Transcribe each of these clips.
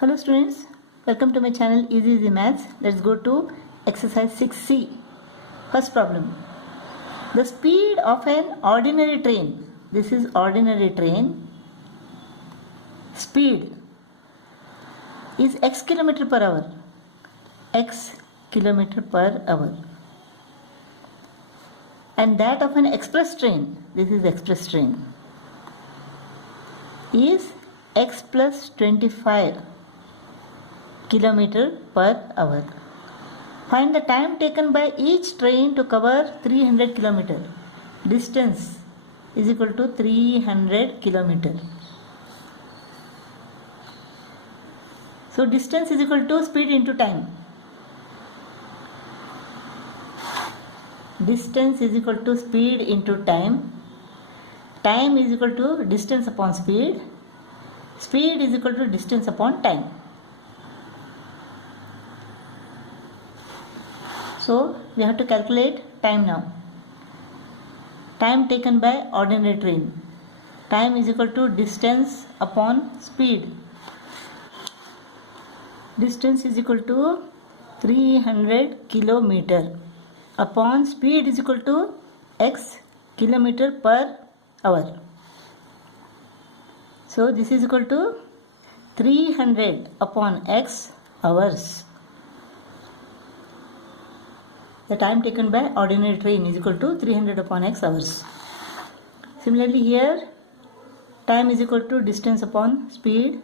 Hello students, welcome to my channel Easy Maths. Let's go to exercise 6C. First problem. The speed of an ordinary train. This is ordinary train. Speed is x kilometer per hour. X kilometer per hour. And that of an express train. This is express train. Is x plus 25 kilometer per hour. Find the time taken by each train to cover 300 kilometer. Distance is equal to 300 kilometer. So distance is equal to speed into time. Distance is equal to speed into time. Time is equal to distance upon speed. Speed is equal to distance upon time. So we have to calculate time now. Time taken by ordinary train. Time is equal to distance upon speed. Distance is equal to 300 kilometer upon speed is equal to x kilometer per hour. So this is equal to 300 upon x hours. The time taken by ordinary train is equal to 300 upon x hours. Similarly here, time is equal to distance upon speed.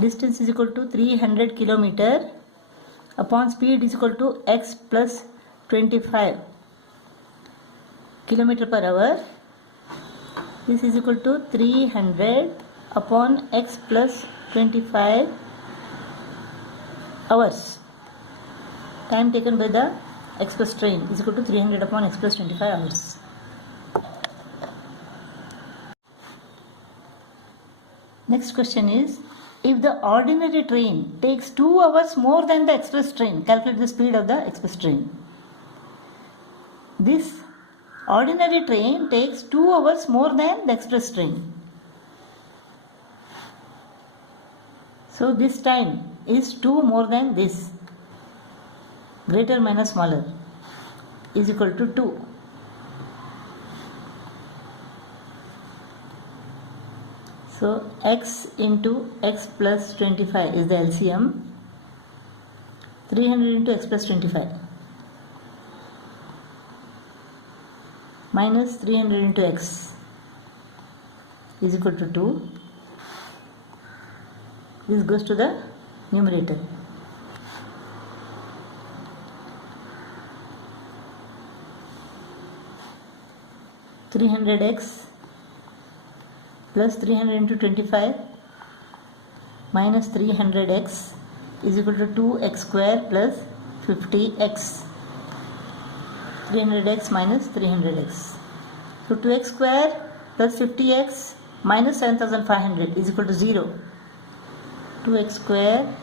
Distance is equal to 300 kilometer upon speed is equal to x plus 25 kilometer per hour. This is equal to 300 upon x plus 25 hours. Time taken by the express train is equal to 300 upon x plus 25 hours. Next question is, if the ordinary train takes 2 hours more than the express train, calculate the speed of the express train. This ordinary train takes 2 hours more than the express train. So this time is 2 more than this. Greater minus smaller is equal to 2. So x into x plus 25 is the LCM. 300 into x plus 25 minus 300 into x is equal to 2. This goes to the numerator. (300x) plus 300 into 25 minus 300x is equal to 2x square plus 50x. 300x minus 300x. So 2x square plus 50x minus 7500 is equal to 0. 2x square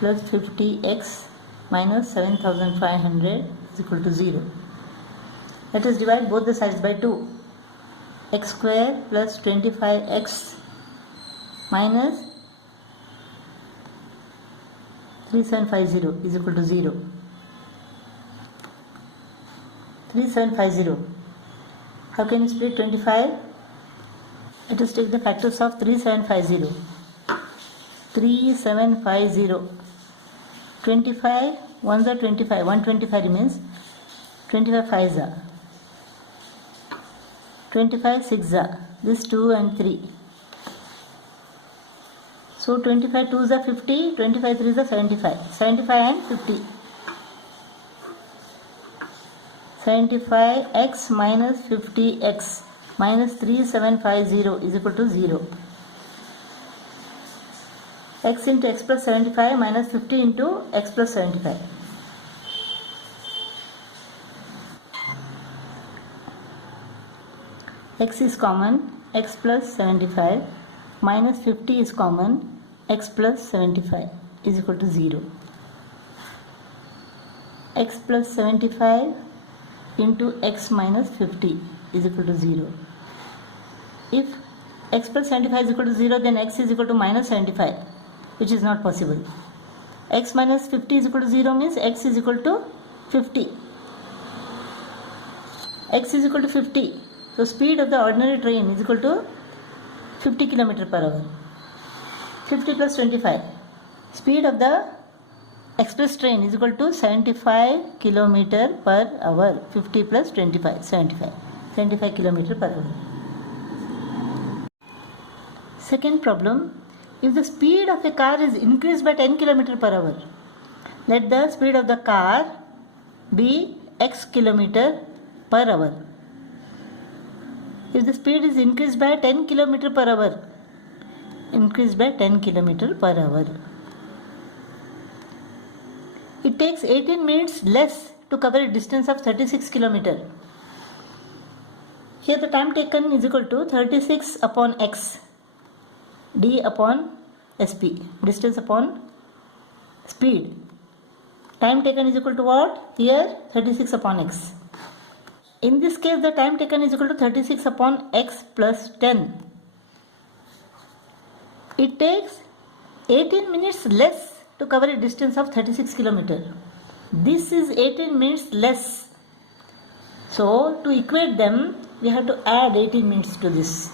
plus 50x minus 7500 is equal to 0. Let us divide both the sides by 2. X square plus 25x minus 3750 is equal to 0. 3750. How can you split 25? Let us take the factors of 3750. 3750. 25 ones are 25. 125 remains. 25 5s are. 25 6s are. This 2 and 3. So 25 2s are 50. 25 3s are 75. 75 and 50. 75x minus 50x minus 3750 is equal to 0. X into x plus 75 minus 50 into x plus 75. X is common, x plus 75 minus 50 is common, x plus 75 is equal to 0. X plus 75 into x minus 50 is equal to 0. If x plus 75 is equal to 0, then x is equal to minus 75. which is not possible. X minus 50 is equal to 0 means x is equal to 50. X is equal to 50. So speed of the ordinary train is equal to 50 km per hour. 50 plus 25. Speed of the express train is equal to 75 km per hour. 50 plus 25, 75. 75 km per hour. Second problem, if the speed of a car is increased by 10 km per hour, let the speed of the car be x km per hour. If the speed is increased by 10 km per hour, increased by 10 km per hour, it takes 18 minutes less to cover a distance of 36 km. Here the time taken is equal to 36 upon x, d upon sp, distance upon speed. Time taken is equal to what? Here 36 upon x. In this case the time taken is equal to 36 upon x plus 10. It takes 18 minutes less to cover a distance of 36 km. This is 18 minutes less. So to equate them, we have to add 18 minutes to this.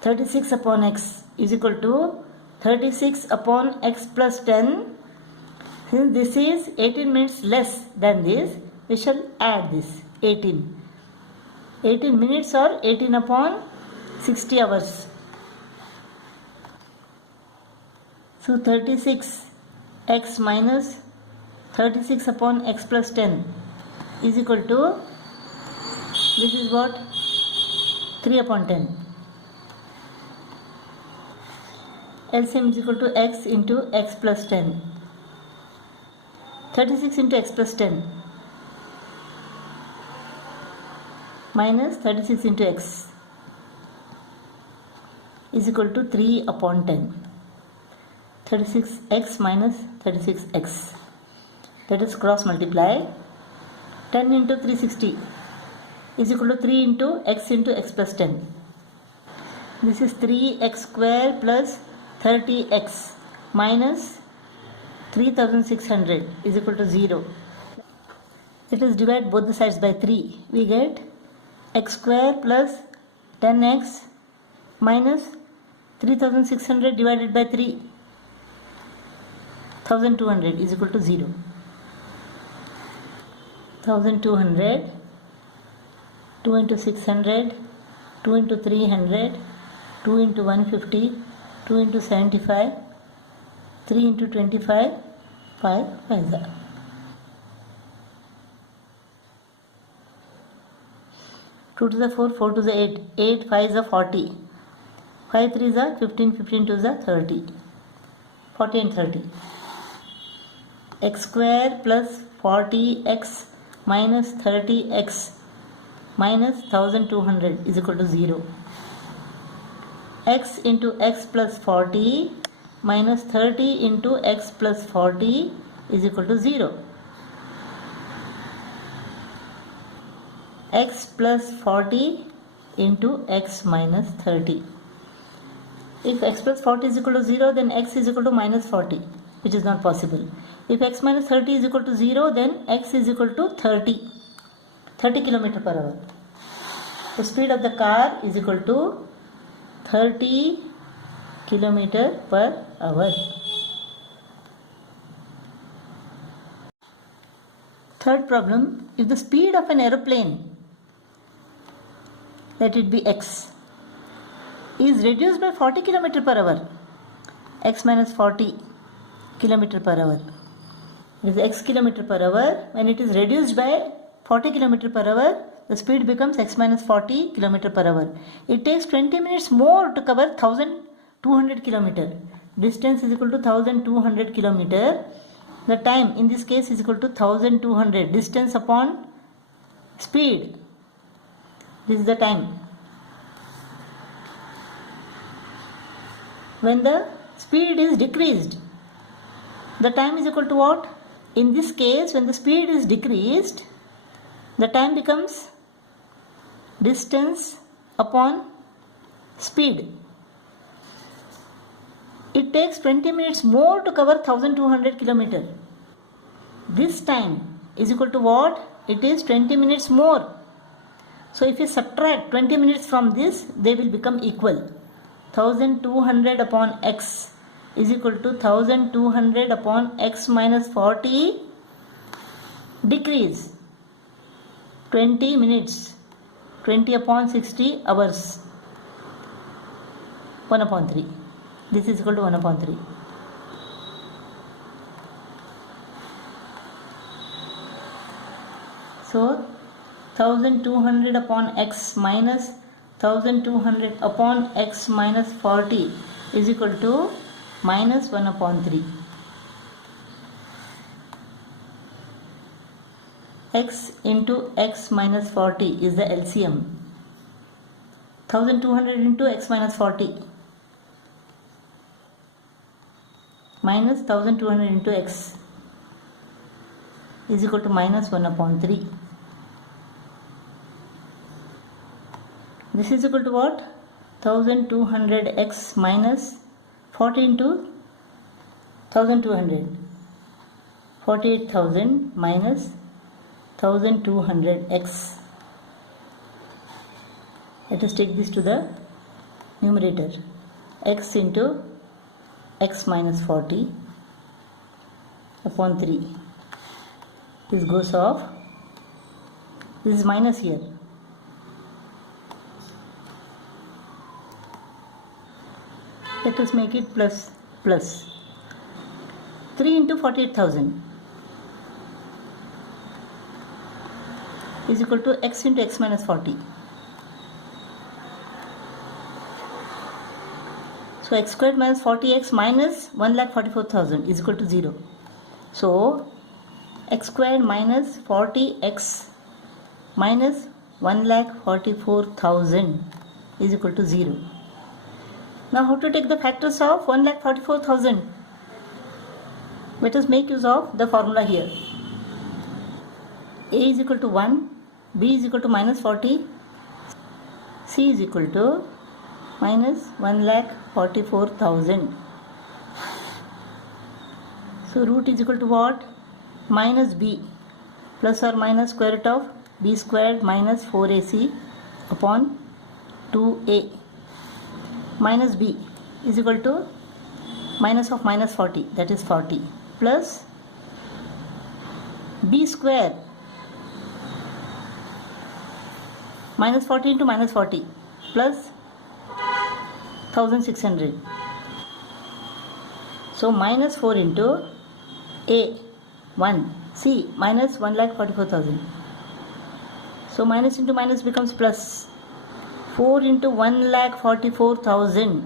36 upon x is equal to 36 upon x plus 10. Since this is 18 minutes less than this, we shall add this 18. 18 minutes or 18 upon 60 hours. So 36 x minus 36 upon x plus 10 is equal to, this is what? 3 upon 10. LCM is equal to x into x plus 10. 36 into x plus 10 minus 36 into x is equal to 3 upon 10. 36x minus 36x. Let us cross multiply. 10 into 360 is equal to 3 into x plus 10. This is 3x square plus 30x minus 3600 is equal to 0. Let us divide both the sides by 3. We get x square plus 10x minus 3600 divided by 3. 1200 is equal to 0. 1200, 2 into 600, 2 into 300, 2 into 150, 2 into 75, 3 into 25, 5 is that. 2 to the 4, 4 to the 8, 8 5 is a 40, 5 3 is a 15, 15 2 is a 30, 40 and 30. X square plus 40x minus 30x minus 1200 is equal to 0. X into x plus 40 minus 30 into x plus 40 is equal to 0. X plus 40 into x minus 30. If x plus 40 is equal to 0, then x is equal to minus 40, which is not possible. If x minus 30 is equal to 0, then x is equal to 30 km per hour. The speed of the car is equal to 30 km per hour. Third problem, if the speed of an aeroplane, let it be x, is reduced by 40 km per hour, x minus 40 km per hour. It is x km per hour. When it is reduced by 40 km per hour, the speed becomes x minus 40 km per hour. It takes 20 minutes more to cover 1200 km. Distance is equal to 1200 km. The time in this case is equal to 1200. Distance upon speed. This is the time. When the speed is decreased, the time is equal to what? In this case, when the speed is decreased, the time becomes distance upon speed. It takes 20 minutes more to cover 1200 kilometer. This time is equal to what? It is 20 minutes more. So if you subtract 20 minutes from this, they will become equal. 1200 upon x is equal to 1200 upon x minus 40 decrease 20 minutes, 20 upon 60 hours, 1 upon 3. This is equal to 1 upon 3. So 1200 upon x minus 1200 upon x minus 40 is equal to minus 1 upon 3. X into x minus 40 is the LCM. 1200 into x minus 40 minus 1200 into x is equal to minus 1 upon 3. This is equal to what? 1200x minus 40 into 1200. 48,000 minus 1200x. Let us take this to the numerator. X into x minus 40 upon 3. This goes off. This is minus here. Let us make it plus. 3 into 48,000 is equal to x into x minus 40. So x squared minus 40x minus 1,44,000 is equal to 0. So x squared minus 40x minus 1,44,000 is equal to 0. Now how to take the factors of 1,44,000? Let us make use of the formula here. A is equal to 1, B is equal to minus 40, C is equal to minus 1,44,000. So root is equal to what? Minus B plus or minus square root of B squared minus 4AC upon 2A. Minus B is equal to minus of minus 40, that is 40, plus B square minus 40 into minus 40 plus 1600. So minus 4 into A 1, C minus 1,44,000. So minus into minus becomes plus. 4 into 1,44,000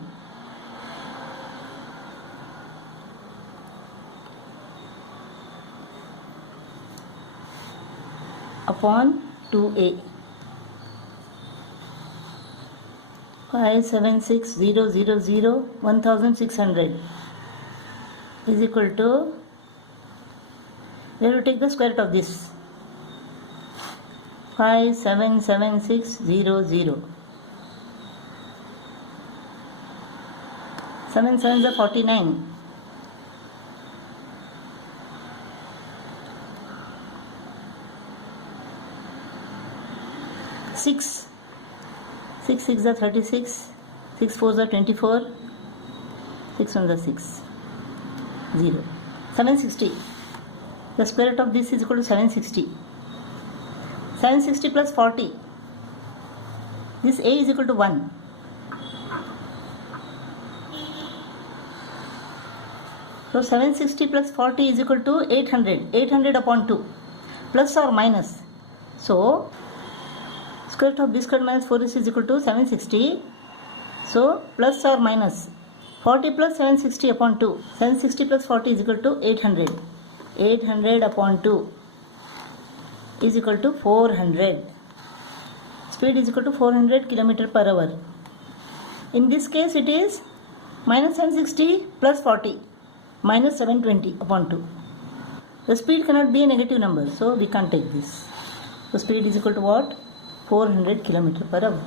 upon 2A. 576,000 1,600 is equal to, we have to take the square root of this. 577,600. 7 sevens are 49. Six six are 36. 6 fours are 24. 6 ones are 6. 0. 760. The square root of this is equal to 760. 760 plus 40. This A is equal to 1. So 760 plus 40 is equal to 800. 800 upon 2. Plus or minus. So square root of b squared minus 4ac is equal to 760. So plus or minus 40 plus 760 upon 2. 760 plus 40 is equal to 800. 800 upon 2 is equal to 400. Speed is equal to 400 km per hour. In this case it is minus 760 plus 40 minus 720 upon 2. The speed cannot be a negative number, so we can't take this. So speed is equal to what? 400 km per hour.